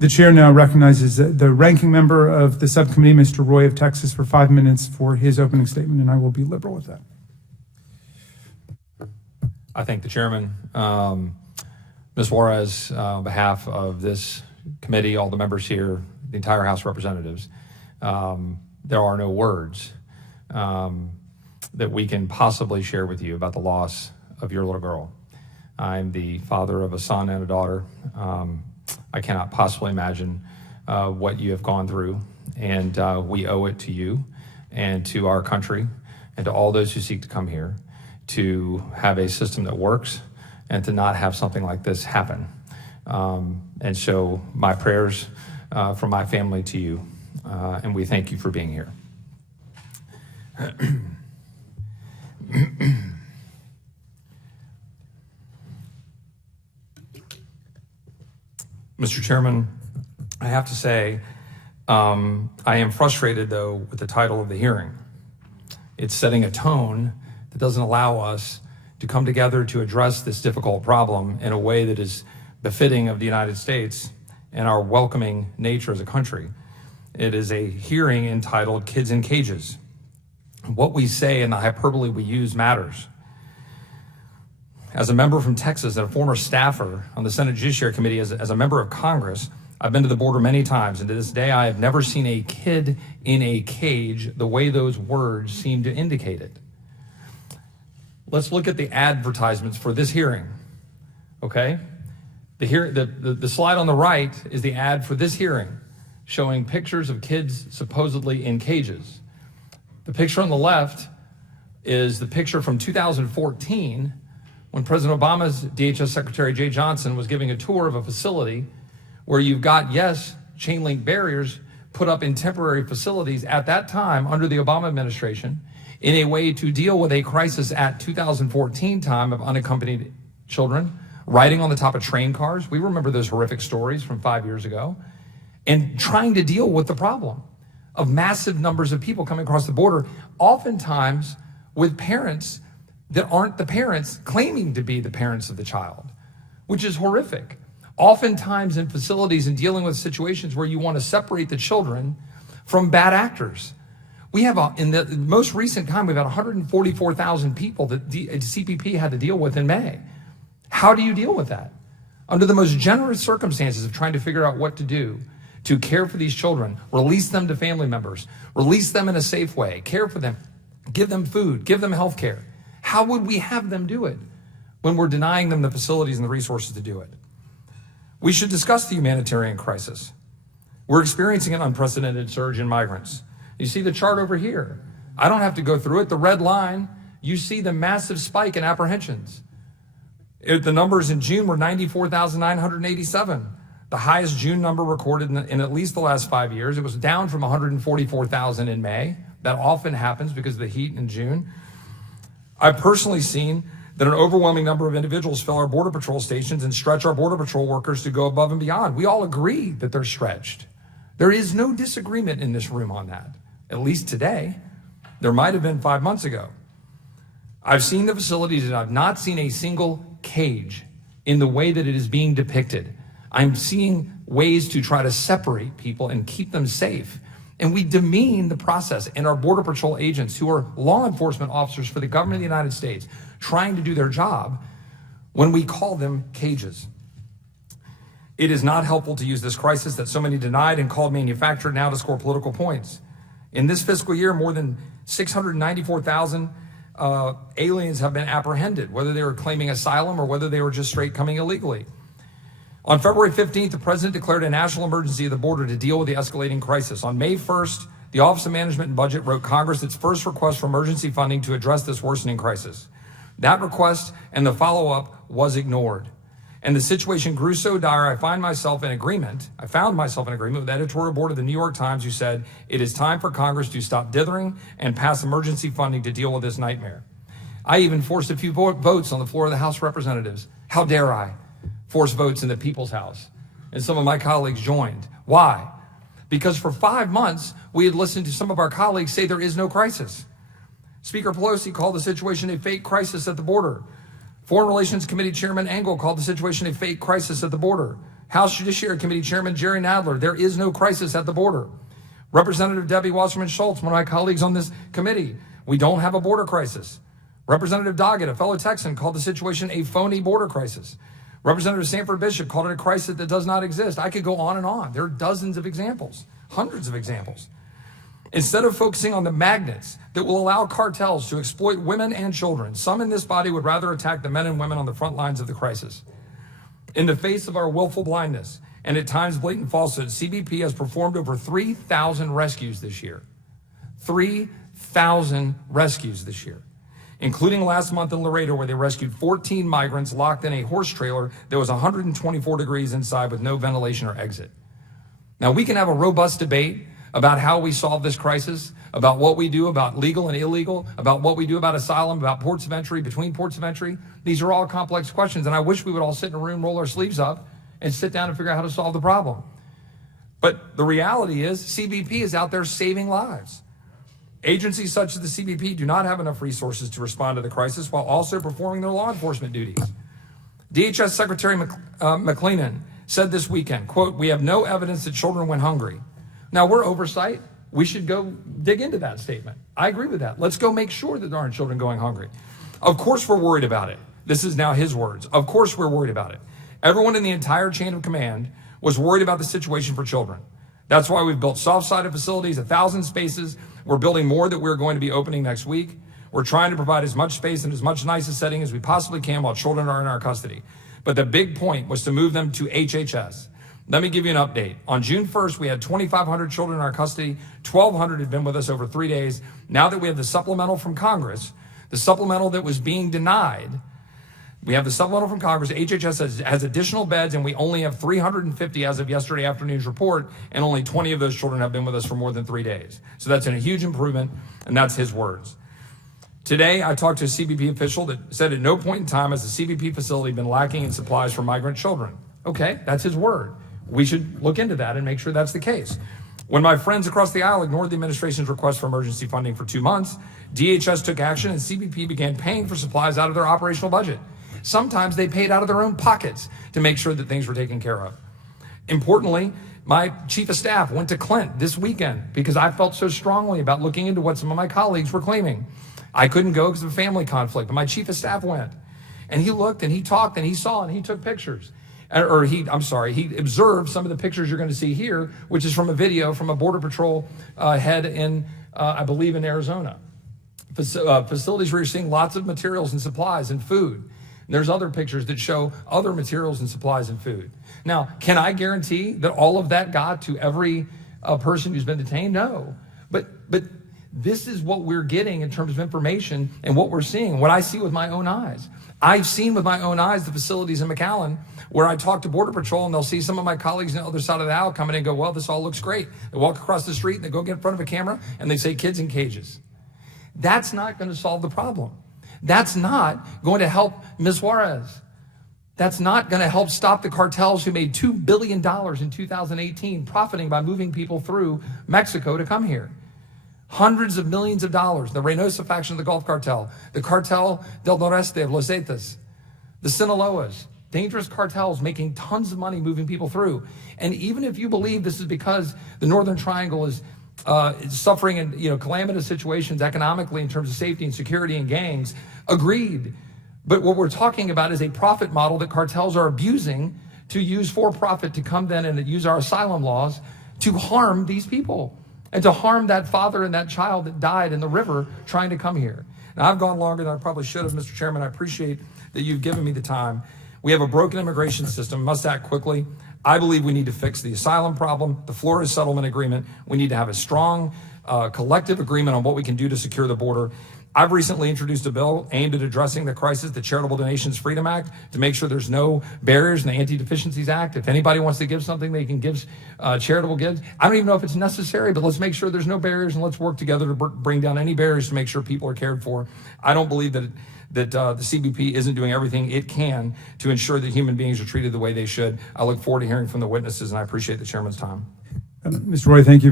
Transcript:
The chair now recognizes the ranking member of the subcommittee, Mr. Roy of Texas, for 5 minutes for his opening statement, and I will be liberal with that. I thank the chairman. Ms. Juarez, on behalf of this committee, all the members here, the entire House of Representatives, there are no words that we can possibly share with you about the loss of your little girl. I'm the father of a son and a daughter. I cannot possibly imagine what you have gone through, and we owe it to you and to our country and to all those who seek to come here to have a system that works and to not have something like this happen. And so my prayers from my family to you, and we thank you for being here. Mr. Chairman, I have to say, I am frustrated, though, with the title of the hearing. It's setting a tone that doesn't allow us to come together to address this difficult problem in a way that is befitting of the United States and our welcoming nature as a country. It is a hearing entitled Kids in Cages. What we say and the hyperbole we use matters. As a member from Texas and a former staffer on the Senate Judiciary Committee, as a member of Congress, I've been to the border many times, and to this day I have never seen a kid in a cage the way those words seem to indicate it. Let's look at the advertisements for this hearing, okay? The slide on the right is the ad for this hearing, showing pictures of kids supposedly in cages. The picture on the left is the picture from 2014 when President Obama's DHS Secretary Jay Johnson was giving a tour of a facility where you've got, yes, chain link barriers put up in temporary facilities at that time under the Obama administration in a way to deal with a crisis at 2014 time of unaccompanied children riding on the top of train cars. We remember those horrific stories from 5 years ago, and trying to deal with the problem of massive numbers of people coming across the border, oftentimes with parents that aren't the parents claiming to be the parents of the child, which is horrific. Oftentimes in facilities and dealing with situations where you want to separate the children from bad actors. We have, in the most recent time, we've had 144,000 people that CPP had to deal with in May. How do you deal with that? Under the most generous circumstances of trying to figure out what to do to care for these children, release them to family members, release them in a safe way, care for them, give them food, give them health care. How would we have them do it when we're denying them the facilities and the resources to do it? We should discuss the humanitarian crisis. We're experiencing an unprecedented surge in migrants. You see the chart over here. I don't have to go through it. The red line, you see the massive spike in apprehensions. The numbers in June were 94,987, the highest June number recorded in at least the last 5 years. It was down from 144,000 in May. That often happens because of the heat in June. I've personally seen that an overwhelming number of individuals fill our Border Patrol stations and stretch our Border Patrol workers to go above and beyond. We all agree that they're stretched. There is no disagreement in this room on that, at least today. There might have been 5 months ago. I've seen the facilities and I've not seen a single cage in the way that it is being depicted. I'm seeing ways to try to separate people and keep them safe. And we demean the process and our Border Patrol agents, who are law enforcement officers for the government of the United States, trying to do their job, when we call them cages. It is not helpful to use this crisis that so many denied and called manufactured now to score political points. In this fiscal year, more than 694,000 aliens have been apprehended, whether they were claiming asylum or whether they were just straight coming illegally. On February 15th, the president declared a national emergency at the border to deal with the escalating crisis. On May 1st, the Office of Management and Budget wrote Congress its first request for emergency funding to address this worsening crisis. That request and the follow-up was ignored. And the situation grew so dire, I found myself in agreement with the editorial board of the New York Times, who said, it is time for Congress to stop dithering and pass emergency funding to deal with this nightmare. I even forced a few votes on the floor of the House of Representatives. How dare I force votes in the People's House? And some of my colleagues joined. Why? Because for 5 months, we had listened to some of our colleagues say there is no crisis. Speaker Pelosi called the situation a fake crisis at the border. Foreign Relations Committee Chairman Engel called the situation a fake crisis at the border. House Judiciary Committee Chairman Jerry Nadler, there is no crisis at the border. Representative Debbie Wasserman Schultz, one of my colleagues on this committee, we don't have a border crisis. Representative Doggett, a fellow Texan, called the situation a phony border crisis. Representative Sanford Bishop called it a crisis that does not exist. I could go on and on. There are dozens of examples, hundreds of examples. Instead of focusing on the magnets that will allow cartels to exploit women and children, some in this body would rather attack the men and women on the front lines of the crisis. In the face of our willful blindness and at times blatant falsehood, CBP has performed over 3,000 rescues this year. 3,000 rescues this year, including last month in Laredo, where they rescued 14 migrants locked in a horse trailer that was 124 degrees inside with no ventilation or exit. Now, we can have a robust debate about how we solve this crisis, about what we do about legal and illegal, about what we do about asylum, about ports of entry, between ports of entry. These are all complex questions, and I wish we would all sit in a room, roll our sleeves up, and sit down and figure out how to solve the problem. But the reality is CBP is out there saving lives. Agencies such as the CBP do not have enough resources to respond to the crisis while also performing their law enforcement duties. DHS Secretary McCleenan said this weekend, quote, "We have no evidence that children went hungry." Now, we're oversight. We should go dig into that statement. I agree with that. Let's go make sure that there aren't children going hungry. Of course we're worried about it. This is now his words. Of course we're worried about it. Everyone in the entire chain of command was worried about the situation for children. That's why we've built soft-sided facilities, 1,000 spaces. We're building more that we're going to be opening next week. We're trying to provide as much space and as much nice a setting as we possibly can while children are in our custody. But the big point was to move them to HHS. Let me give you an update. On June 1st, we had 2,500 children in our custody. 1,200 had been with us over 3 days. Now that we have the supplemental from Congress, the supplemental that was being denied, we have the supplemental from Congress. HHS has additional beds, and we only have 350 as of yesterday afternoon's report, and only 20 of those children have been with us for more than 3 days. So that's a huge improvement, and that's his words. Today, I talked to a CBP official that said at no point in time has the CBP facility been lacking in supplies for migrant children. Okay, that's his word. We should look into that and make sure that's the case. When my friends across the aisle ignored the administration's request for emergency funding for 2 months, DHS took action and CBP began paying for supplies out of their operational budget. Sometimes they paid out of their own pockets to make sure that things were taken care of. Importantly, my chief of staff went to Clint this weekend because I felt so strongly about looking into what some of my colleagues were claiming. I couldn't go because of a family conflict, but my chief of staff went. And he looked and he talked and he saw and he took pictures. He observed some of the pictures you're going to see here, which is from a video from a Border Patrol head in, I believe, in Arizona. Facilities where you're seeing lots of materials and supplies and food. And there's other pictures that show other materials and supplies and food. Now, can I guarantee that all of that got to every person who's been detained? No. But this is what we're getting in terms of information and what we're seeing, what I see with my own eyes. I've seen with my own eyes the facilities in McAllen where I talk to Border Patrol and they'll see some of my colleagues on the other side of the aisle come in and go, well, this all looks great. They walk across the street and they go get in front of a camera and they say kids in cages. That's not going to solve the problem. That's not going to help Ms. Juarez. That's not going to help stop the cartels who made $2 billion in 2018 profiting by moving people through Mexico to come here. Hundreds of millions of dollars. The Reynosa faction of the Gulf Cartel, the Cartel del Noreste of Los Zetas, the Sinaloas, dangerous cartels making tons of money moving people through. And even if you believe this is because the Northern Triangle is suffering in calamitous situations economically in terms of safety and security and gangs, agreed. But what we're talking about is a profit model that cartels are abusing to use for profit to come then and use our asylum laws to harm these people and to harm that father and that child that died in the river trying to come here. Now, I've gone longer than I probably should have, Mr. Chairman. I appreciate that you've given me the time. We have a broken immigration system, must act quickly. I believe we need to fix the asylum problem, the Flores settlement agreement. We need to have a strong collective agreement on what we can do to secure the border. I've recently introduced a bill aimed at addressing the crisis, the Charitable Donations Freedom Act, to make sure there's no barriers in the Anti-Deficiencies Act. If anybody wants to give something, they can give charitable gifts. I don't even know if it's necessary, but let's make sure there's no barriers and let's work together to bring down any barriers to make sure people are cared for. I don't believe that the CBP isn't doing everything it can to ensure that human beings are treated the way they should. I look forward to hearing from the witnesses, and I appreciate the chairman's time. Mr. Roy, thank you.